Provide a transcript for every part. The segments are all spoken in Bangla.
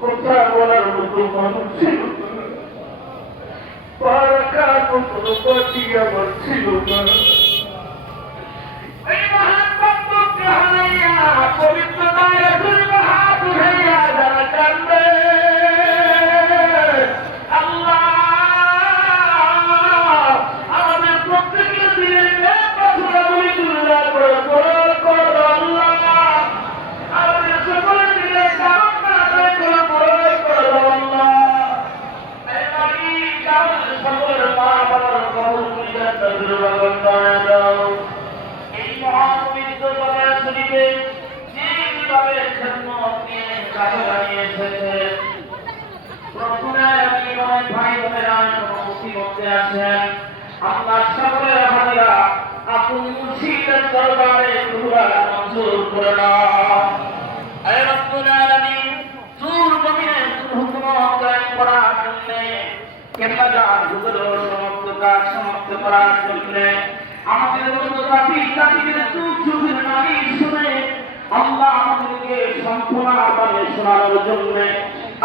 কথা বলার মতো মানুষ ছিল না, পা রাখার মতো পাটি আমার ছিল না। এই মহান বক্তব্য হারাইয়া পবিত্রতায় হাত উঠাইয়া যারা কান্দে, আল্লাহ আমাদের প্রত্যেকের দিনে কথাগুলি তুলে করো আল্লাহ, আমাদের সকলের দিনে এই মহাপবিত্র বাবার শরীফে যেভাবে খেদমত নিয়ে কাজে লাগিয়ে এসেছে, প্রথমে আমি নয় ভাই বোনেরা মুসিবতে আছেন, আপনার সকলের হাজিরা আপনি মুর্শিদের দরবারে পুরা মঞ্জুর করে নাও। হে রব্বুল আলামিন, জোর জমিনে হুকুমত কায়েম করার জন্য সমাপ্ত করার জন্য আমাদের আল্লাহ আমাদেরকে সম্পূর্ণভাবে শোনানোর জন্য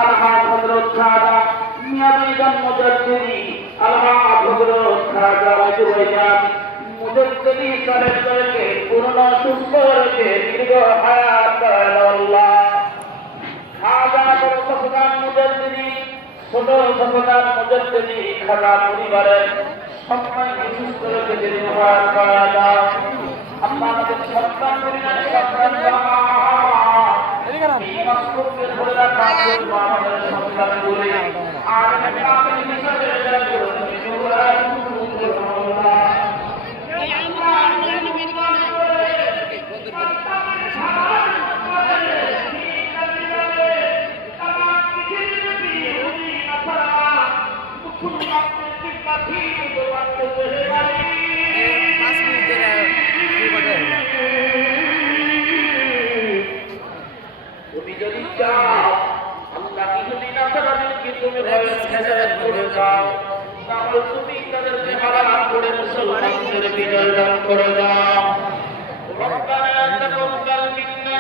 আল্লাহ হযরত খাজা মিয়া বেগম মুজাদ্দিদি আল্লাহ হযরত খাজা ওয়াজুবাইজান মুজাদ্দিদি সাহেবকে পূর্ণ সুস্থ রেখে দীর্ঘ হায়াত দান আল্লাহ। খাজা সফদান মুজাদ্দিদি ছোট সফদান মুজাদ্দিদি খাজা পরিবারের সবাইকে সুস্থ রেখে দীর্ঘ হায়াত দান। আল্লাহ আমাদের সন্তান পরিবারের সন্তান এই মাসকে ধরে রাখা আমাদের সন্তান বলে আর আমি হিসাবে তুমি যদি চাও আল্লাহ কিছুদিন আসাদাদেরকে তুমি করে দাও, তাহলে তুমি তাদেরকে হারাম করে মুসলমানদের বিজয় দান করে দাও। রব্বানা তাকাব্বাল মিন্না